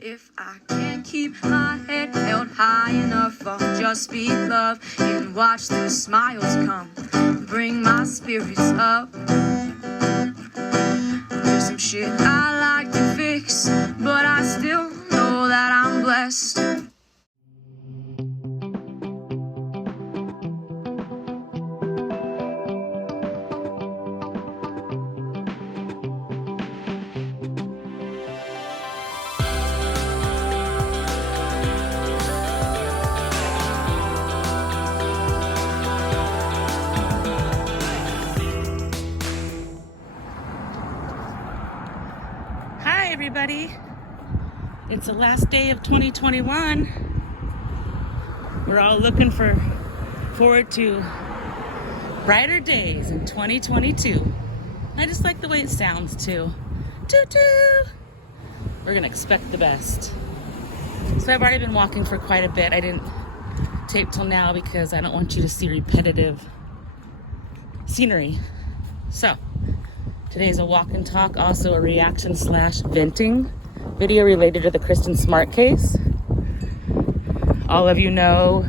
If I can't keep my head held high enough, I'll just speak love and watch the smiles come, bring my spirits up. There's some shit I like to fix, but I still know that I'm blessed. Hi everybody, it's the last day of 2021. We're all looking forward to brighter days in 2022. I just like the way it sounds too. Toot-toot! We're gonna expect the best. So I've already been walking for quite a bit. I didn't tape till now because I don't want you to see repetitive scenery. So today's a walk and talk, also a reaction / venting video related to the Kristin Smart case. All of you know,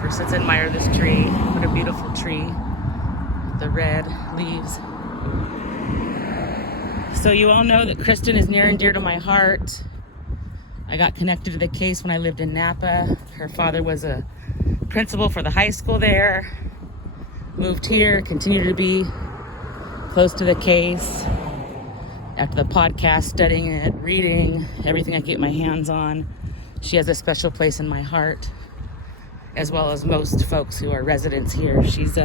first let's admire this tree. What a beautiful tree. The red leaves. So you all know that Kristin is near and dear to my heart. I got connected to the case when I lived in Napa. Her father was a principal for the high school there. Moved here, continued to be close to the case. After the podcast, studying it, reading, everything I get my hands on. She has a special place in my heart, as well as most folks who are residents here. She's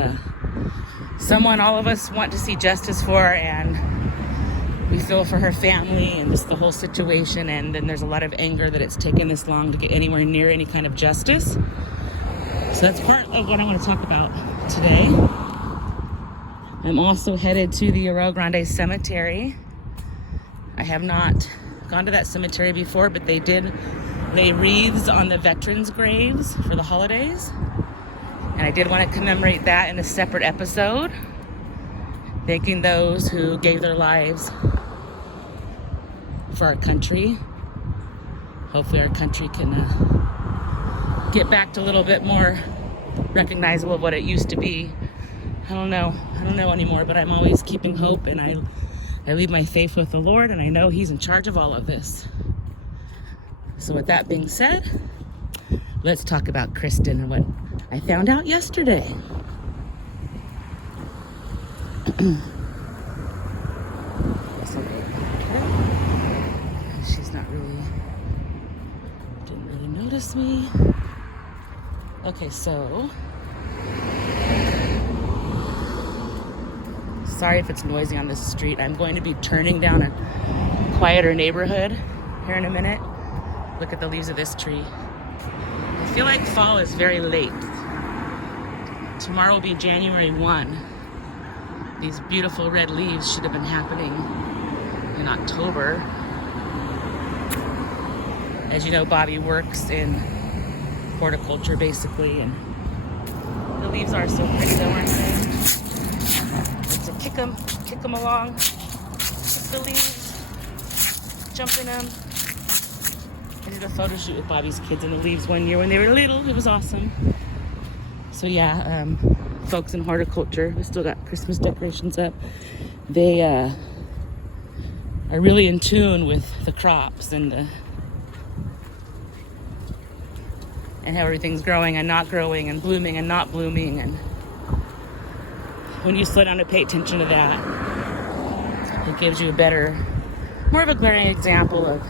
someone all of us want to see justice for, and we feel for her family and just the whole situation. And then there's a lot of anger that it's taken this long to get anywhere near any kind of justice. So that's part of what I want to talk about today. I'm also headed to the Rio Grande Cemetery. I have not gone to that cemetery before, but they did lay wreaths on the veterans' graves for the holidays. And I did want to commemorate that in a separate episode, thanking those who gave their lives for our country. Hopefully our country can get back to a little bit more recognizable of what it used to be. I don't know anymore, but I'm always keeping hope, and I leave my faith with the Lord, and I know He's in charge of all of this. So with that being said, let's talk about Kristin and what I found out yesterday. She's didn't really notice me. Okay, so sorry if it's noisy on this street. I'm going to be turning down a quieter neighborhood here in a minute. Look at the leaves of this tree. I feel like fall is very late. Tomorrow will be January 1. These beautiful red leaves should have been happening in October. As you know, Bobby works in horticulture basically, and the leaves are so pretty though, aren't they? Kick them along, kick the leaves, jump in them. I did a photo shoot with Bobby's kids in the leaves one year when they were little. It was awesome. So yeah, folks in horticulture, we still got Christmas decorations up. They are really in tune with the crops and how everything's growing and not growing and blooming and not blooming. And when you slow down to pay attention to that, it gives you more of a glaring example of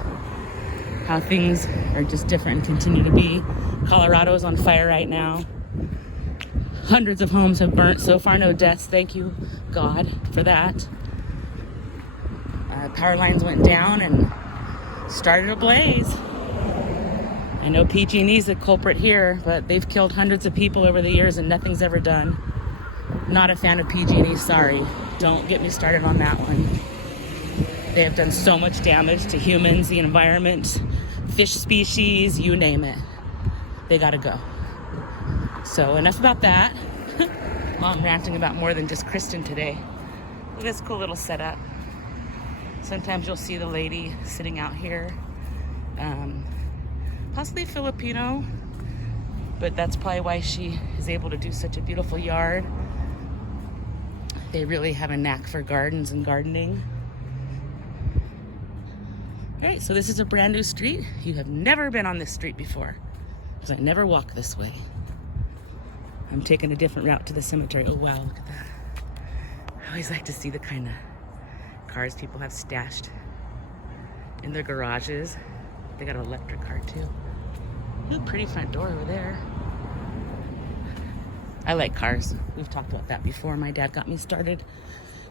how things are just different and continue to be. Colorado's on fire right now. Hundreds of homes have burnt. So far, no deaths. Thank you, God, for that. Power lines went down and started a blaze. I know PG&E's the culprit here, but they've killed hundreds of people over the years and nothing's ever done. Not a fan of PG&E, sorry. Don't get me started on that one. They have done so much damage to humans, the environment, fish species, you name it. They gotta go. So enough about that. I'm ranting about more than just Kristin today. Look at this cool little setup. Sometimes you'll see the lady sitting out here Possibly Filipino, but that's probably why she is able to do such a beautiful yard. They really have a knack for gardens and gardening. All right, so this is a brand new street. You have never been on this street before, because I never walk this way. I'm taking a different route to the cemetery. Oh wow, look at that. I always like to see the kind of cars people have stashed in their garages. They got an electric car too. Ooh, pretty front door over there. I like cars. We've talked about that before. My dad got me started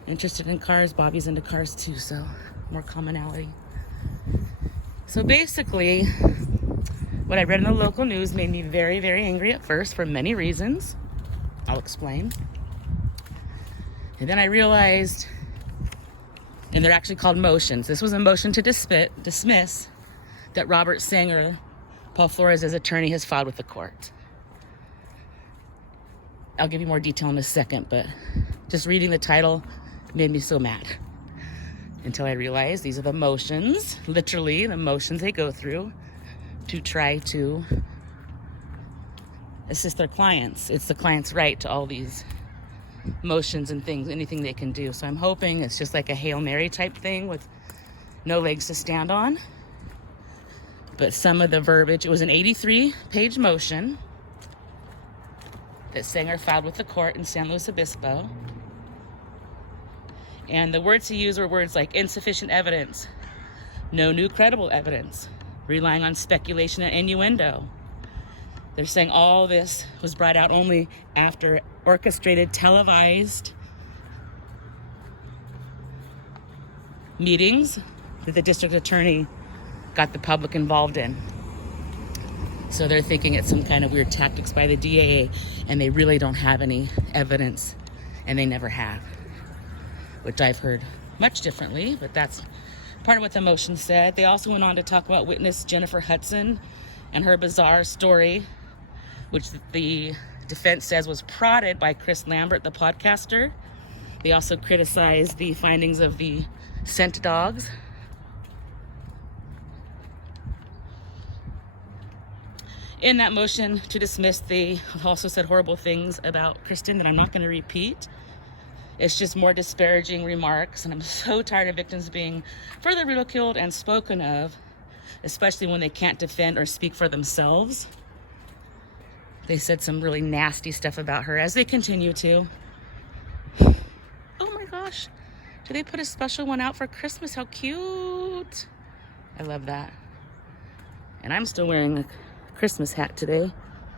interested in cars. Bobby's into cars too, so more commonality. So basically, what I read in the local news made me very, very angry at first for many reasons. I'll explain. And then I realized, and they're actually called motions. This was a motion to dismiss that Robert Sanger, Paul Flores' attorney, has filed with the court. I'll give you more detail in a second, but just reading the title made me so mad. Until I realized these are the motions, literally the motions they go through to try to assist their clients. It's the client's right to all these motions and things, anything they can do. So I'm hoping it's just like a Hail Mary type thing with no legs to stand on. But some of the verbiage, it was an 83-page motion that Sanger filed with the court in San Luis Obispo. And the words he used were words like insufficient evidence, no new credible evidence, relying on speculation and innuendo. They're saying all this was brought out only after orchestrated, televised meetings that the district attorney got the public involved in. So they're thinking it's some kind of weird tactics by the DA, and they really don't have any evidence, and they never have, which I've heard much differently, but that's part of what the motion said. They also went on to talk about witness Jennifer Hudson and her bizarre story, which the defense says was prodded by Chris Lambert, the podcaster. They also criticized the findings of the scent dogs. In that motion to dismiss, they also said horrible things about Kristin that I'm not going to repeat. It's just more disparaging remarks, and I'm so tired of victims being further ridiculed and spoken of, especially when they can't defend or speak for themselves. They said some really nasty stuff about her, as they continue to. Oh my gosh, do they put a special one out for Christmas? How cute. I love that. And I'm still wearing a Christmas hat today.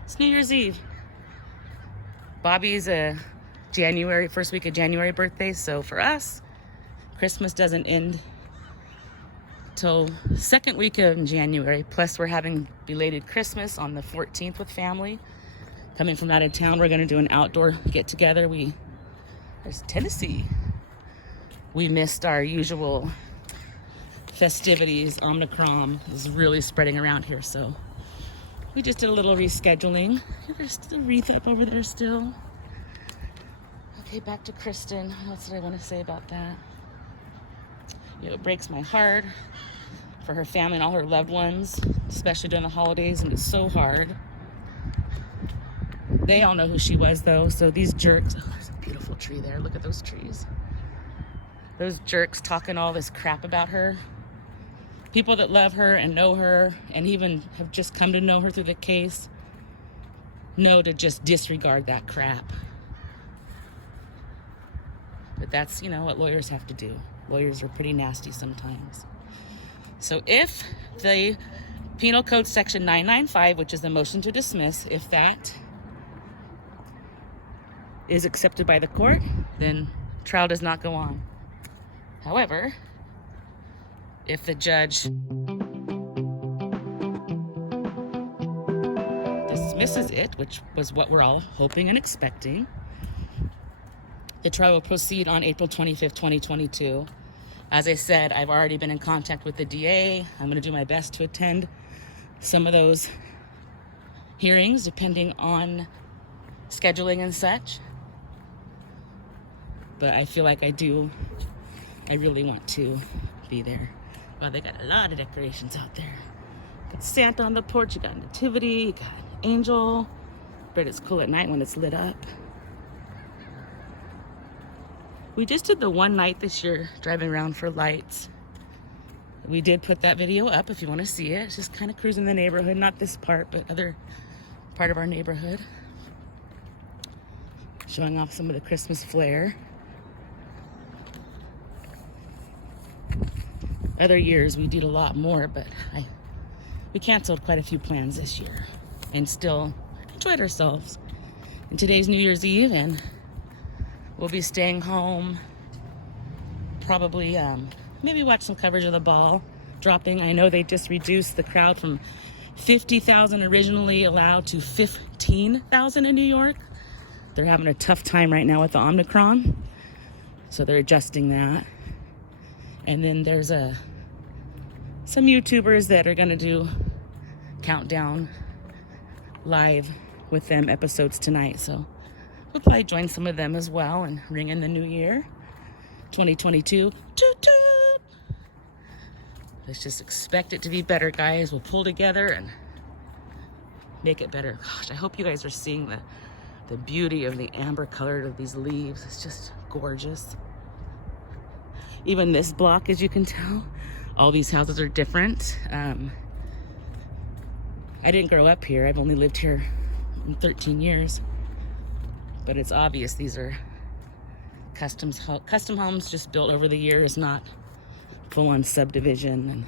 It's New Year's Eve. Bobby's a first week of January birthday, so for us, Christmas doesn't end till second week of January. Plus, we're having belated Christmas on the 14th with family. Coming from out of town, we're gonna do an outdoor get-together. There's Tennessee. We missed our usual festivities. Omicron is really spreading around here, so we just did a little rescheduling. There's still a wreath up over there still. Okay, back to Kristin. What else did I want to say about that? You know, it breaks my heart for her family and all her loved ones, especially during the holidays, and it's so hard. They all know who she was, though, so these jerks... Oh, there's a beautiful tree there. Look at those trees. Those jerks talking all this crap about her. People that love her and know her and even have just come to know her through the case know to just disregard that crap. But that's, you know, what lawyers have to do. Lawyers are pretty nasty sometimes. So if the Penal Code Section 995, which is the motion to dismiss, if that is accepted by the court, then trial does not go on. However, if the judge dismisses it, which was what we're all hoping and expecting, the trial will proceed on April 25th, 2022. As I said, I've already been in contact with the DA. I'm going to do my best to attend some of those hearings, depending on scheduling and such. But I feel like I really want to be there. Wow, they got a lot of decorations out there. Got Santa on the porch. You got Nativity. You got Angel. But it's cool at night when it's lit up. We just did the one night this year driving around for lights. We did put that video up if you want to see it. It's just kind of cruising the neighborhood, not this part, but other part of our neighborhood. Showing off some of the Christmas flair. Other years we did a lot more, but we canceled quite a few plans this year and still enjoyed ourselves. And today's New Year's Eve, and we'll be staying home. Probably maybe watch some coverage of the ball dropping. I know they just reduced the crowd from 50,000 originally allowed to 15,000 in New York. They're having a tough time right now with the Omicron, so they're adjusting that. And then there's some YouTubers that are gonna do countdown live with them episodes tonight. So we'll probably join some of them as well and ring in the new year, 2022. Toot toot. Let's just expect it to be better, guys. We'll pull together and make it better. Gosh, I hope you guys are seeing the beauty of the amber color of these leaves. It's just gorgeous. Even this block, as you can tell, all these houses are different. I didn't grow up here. I've only lived here 13 years. But it's obvious these are custom homes just built over the years, not full-on subdivision. And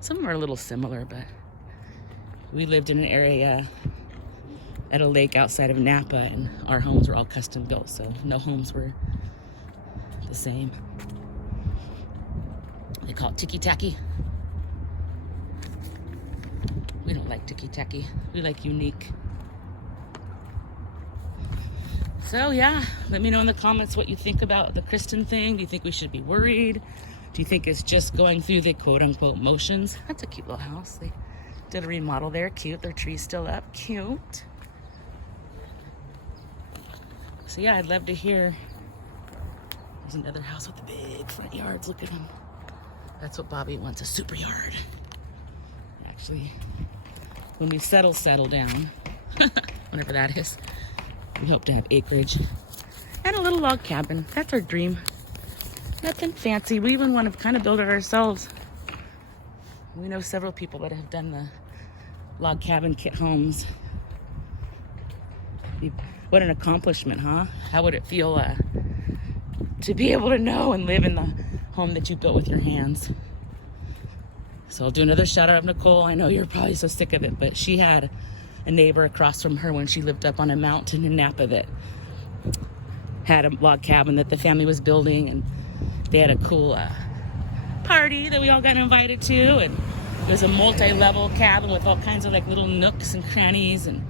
some of them are a little similar, but we lived in an area at a lake outside of Napa, and our homes were all custom built, so no homes were the same. They call it ticky-tacky. We don't like ticky-tacky. We like unique. So yeah, let me know in the comments what you think about the Kristin thing. Do you think we should be worried? Do you think it's just going through the quote-unquote motions? That's a cute little house. They did a remodel there. Cute. Their tree's still up. Cute. So yeah, I'd love to hear. There's another house with the big front yards. Look at them. That's what Bobby wants, a super yard. Actually, when we settle down, whenever that is, we hope to have acreage and a little log cabin. That's our dream. Nothing fancy. We even want to kind of build it ourselves. We know several people that have done the log cabin kit homes. What an accomplishment, huh? How would it feel to be able to know and live in the home that you built with your hands? So I'll do another shout out of Nicole. I know you're probably so sick of it, but she had a neighbor across from her when she lived up on a mountain in Napa that had a log cabin that the family was building, and they had a cool party that we all got invited to, and it was a multi-level cabin with all kinds of like little nooks and crannies, and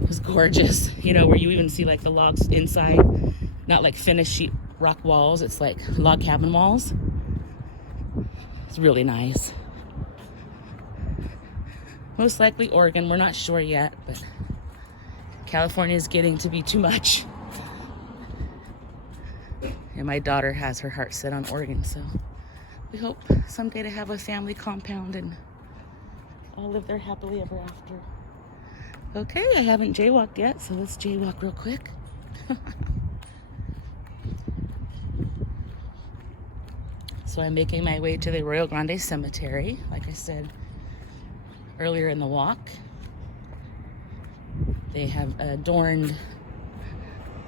it was gorgeous, you know, where you even see like the logs inside, not like finished sheet rock walls, it's like log cabin walls. It's really nice. Most likely Oregon, we're not sure yet, but California is getting to be too much. And my daughter has her heart set on Oregon, so we hope someday to have a family compound and all live there happily ever after. Okay, I haven't jaywalked yet, so let's jaywalk real quick. So I'm making my way to the Rio Grande Cemetery, like I said earlier in the walk. They have adorned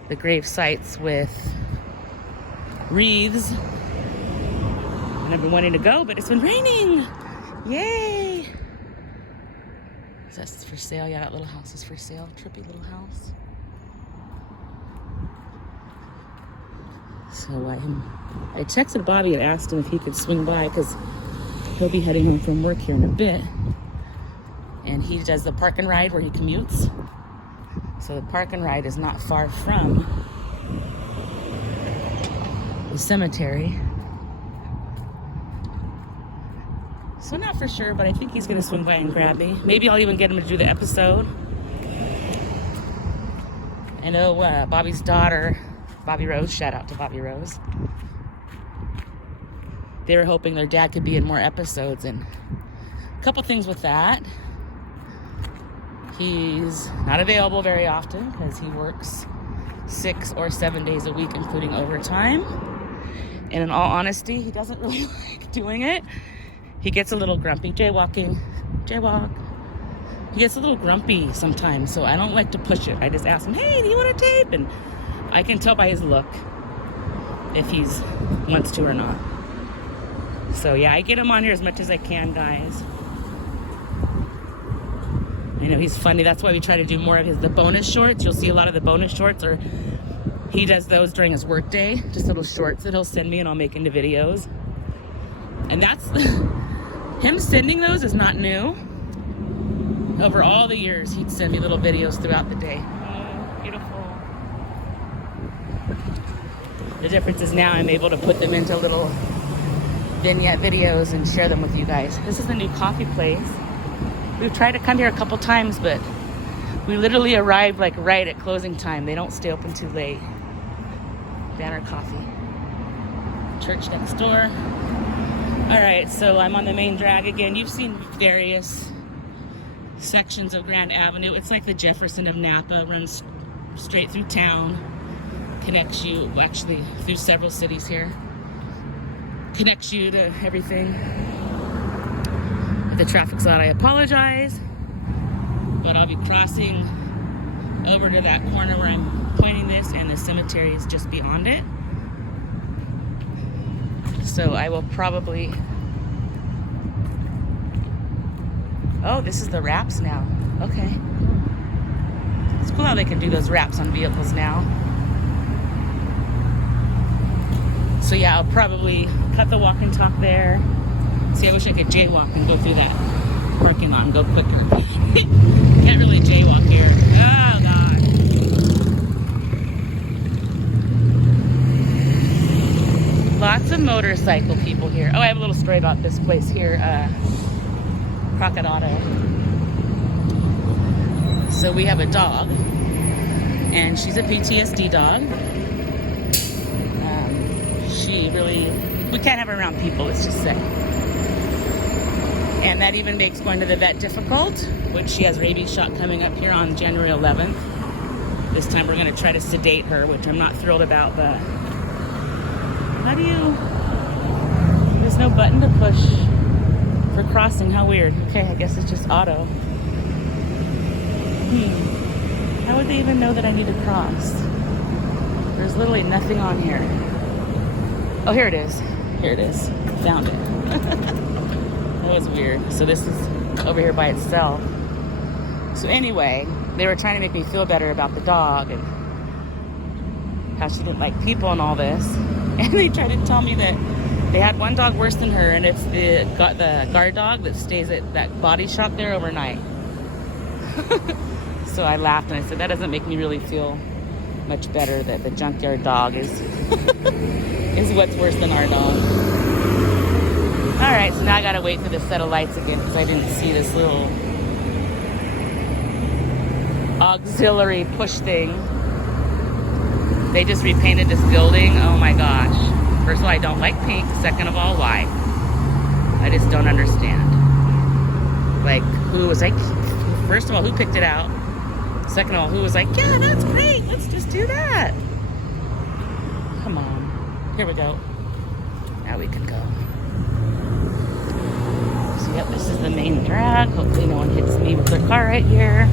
the grave sites with wreaths. And I've been wanting to go, but it's been raining. Yay! Is that for sale? Yeah, that little house is for sale. Trippy little house. So I texted Bobby and asked him if he could swing by, because he'll be heading home from work here in a bit. And he does the park and ride where he commutes. So the park and ride is not far from the cemetery. So not for sure, but I think he's gonna swing by and grab me. Maybe I'll even get him to do the episode. I know Bobby's daughter, Bobby Rose, shout out to Bobby Rose. They were hoping their dad could be in more episodes, and couple things with that. He's not available very often because he works 6 or 7 days a week, including overtime. And in all honesty, he doesn't really like doing it. He gets a little grumpy. Jaywalking. Jaywalk. He gets a little grumpy sometimes, so I don't like to push it. I just ask him, hey, do you want a tape? And I can tell by his look if he wants to or not. So yeah, I get him on here as much as I can, guys. You know, he's funny. That's why we try to do more of the bonus shorts. You'll see a lot of the bonus shorts, or he does those during his work day, just little shorts that he'll send me and I'll make into videos. And that's, him sending those is not new. Over all the years, he'd send me little videos throughout the day. Oh, beautiful. The difference is now I'm able to put them into little vignette videos and share them with you guys. This is a new coffee place. We've tried to come here a couple times, but we literally arrived like right at closing time. They don't stay open too late. Banner Coffee. Church next door. All right, so I'm on the main drag again. You've seen various sections of Grand Avenue. It's like the Jefferson of Napa, runs straight through town, connects you, well, actually through several cities here, connects you to everything. If the traffic's loud, I apologize, but I'll be crossing over to that corner where I'm pointing this, and the cemetery is just beyond it. So I will probably, oh, this is the wraps now. Okay. It's cool how they can do those wraps on vehicles now. So yeah, I'll probably cut the walk and talk there. See, I wish I could jaywalk and go through that parking lot and go quicker. Can't really jaywalk here. Oh, God. Lots of motorcycle people here. Oh, I have a little story about this place here. Raaka. So we have a dog, and she's a PTSD dog. We can't have her around people, it's just sick. And that even makes going to the vet difficult, which she has rabies shot coming up here on January 11th. This time we're gonna try to sedate her, which I'm not thrilled about, but how do you, there's no button to push for crossing, how weird. Okay, I guess it's just auto. How would they even know that I need to cross? There's literally nothing on here. Oh, here it is. Here it is. Found it. That was weird. So this is over here by itself. So anyway, they were trying to make me feel better about the dog and how she didn't like people and all this. And they tried to tell me that they had one dog worse than her, and it's the guard dog that stays at that body shop there overnight. So I laughed and I said, that doesn't make me really feel much better that the junkyard dog is is what's worse than our dog. All right, so now I gotta wait for the set of lights again because I didn't see this little auxiliary push thing. They just repainted this building. Oh my gosh. First of all, I don't like pink. Second of all, why? I just don't understand. Like, who was like, first of all, who picked it out? Second of all, who was like, yeah, that's great. Let's just do that. Come on. Here we go. Now we can go. So, yep, this is the main drag. Hopefully no one hits me with their car right here.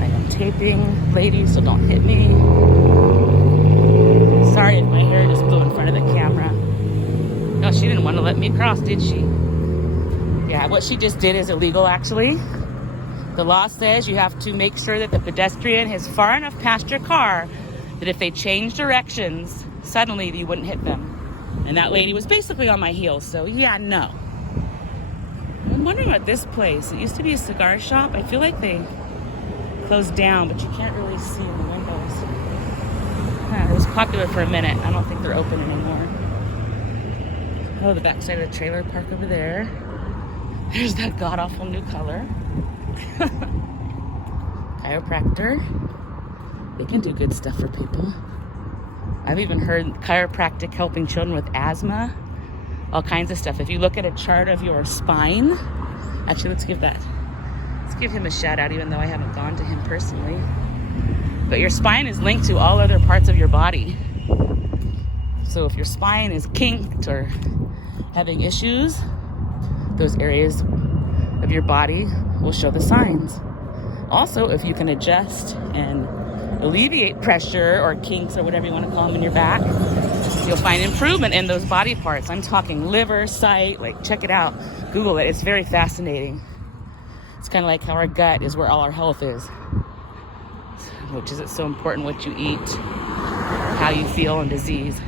I am taping, ladies, so don't hit me. Sorry if my hair just blew in front of the camera. No, she didn't want to let me cross, did she? Yeah, what she just did is illegal, actually. The law says you have to make sure that the pedestrian is far enough past your car that if they change directions, suddenly you wouldn't hit them. And that lady was basically on my heels, so yeah, no. I'm wondering about this place. It used to be a cigar shop. I feel like they closed down, but you can't really see in the windows. It was popular for a minute. I don't think they're open anymore. Oh, the backside of the trailer park over there. There's that god-awful new color. Chiropractor. They can do good stuff for people. I've even heard chiropractic helping children with asthma. All kinds of stuff. If you look at a chart of your spine, Actually, let's give him a shout out, even though I haven't gone to him personally. But your spine is linked to all other parts of your body. So if your spine is kinked or having issues, those areas of your body will show the signs. Also, if you can adjust and alleviate pressure or kinks or whatever you want to call them in your back, you'll find improvement in those body parts. I'm talking liver, sight, like check it out. Google it, it's very fascinating. It's kind of like how our gut is where all our health is, which is it's so important what you eat, how you feel, and disease.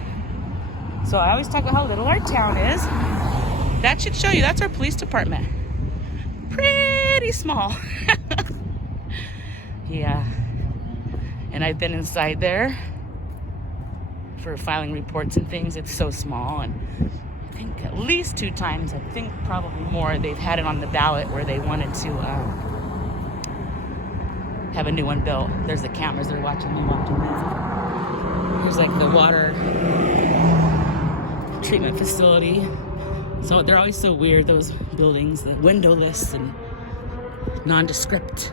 So I always talk about how little our town is. That should show you, that's our police department. Pretty small. Yeah. And I've been inside there for filing reports and things. It's so small, and I think at least 2 times, I think probably more, they've had it on the ballot where they wanted to have a new one built. There's the cameras, they're watching me walking in. Here's like the water treatment facility. So they're always so weird, those buildings, the windowless and nondescript.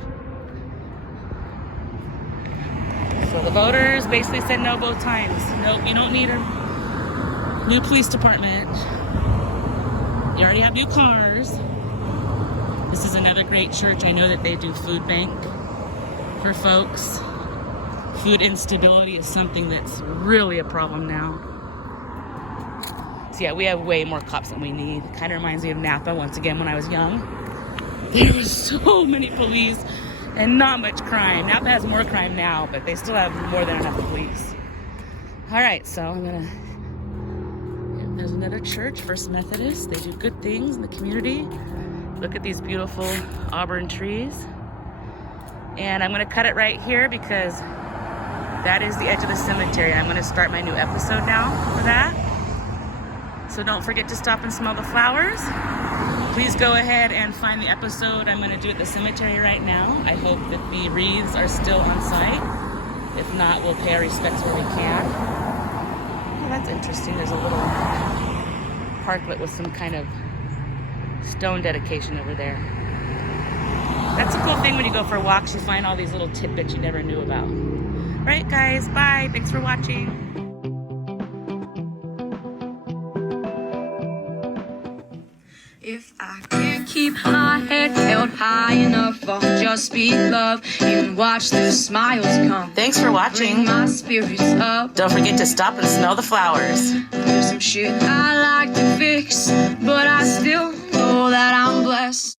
So the voters basically said no both times. Nope, you don't need a new police department. You already have new cars. This is another great church. I know that they do food bank for folks. Food instability is something that's really a problem now. So yeah, we have way more cops than we need. It kind of reminds me of Napa once again when I was young. There was so many police and not much crime. Napa has more crime now, but they still have more than enough police. All right, so I'm gonna, there's another church, First Methodist. They do good things in the community. Look at these beautiful auburn trees. And I'm gonna cut it right here because that is the edge of the cemetery. I'm gonna start my new episode now for that. So don't forget to stop and smell the flowers. Please go ahead and find the episode I'm going to do at the cemetery right now. I hope that the wreaths are still on site. If not, we'll pay our respects where we can. Oh, that's interesting. There's a little parklet with some kind of stone dedication over there. That's a cool thing when you go for walks. You find all these little tidbits you never knew about. All right, guys. Bye. Thanks for watching. If I can't keep my head held high enough, I'll just be love and watch the smiles come. Thanks for watching. Bring my spirits up. Don't forget to stop and smell the flowers. There's some shit I like to fix, but I still know that I'm blessed.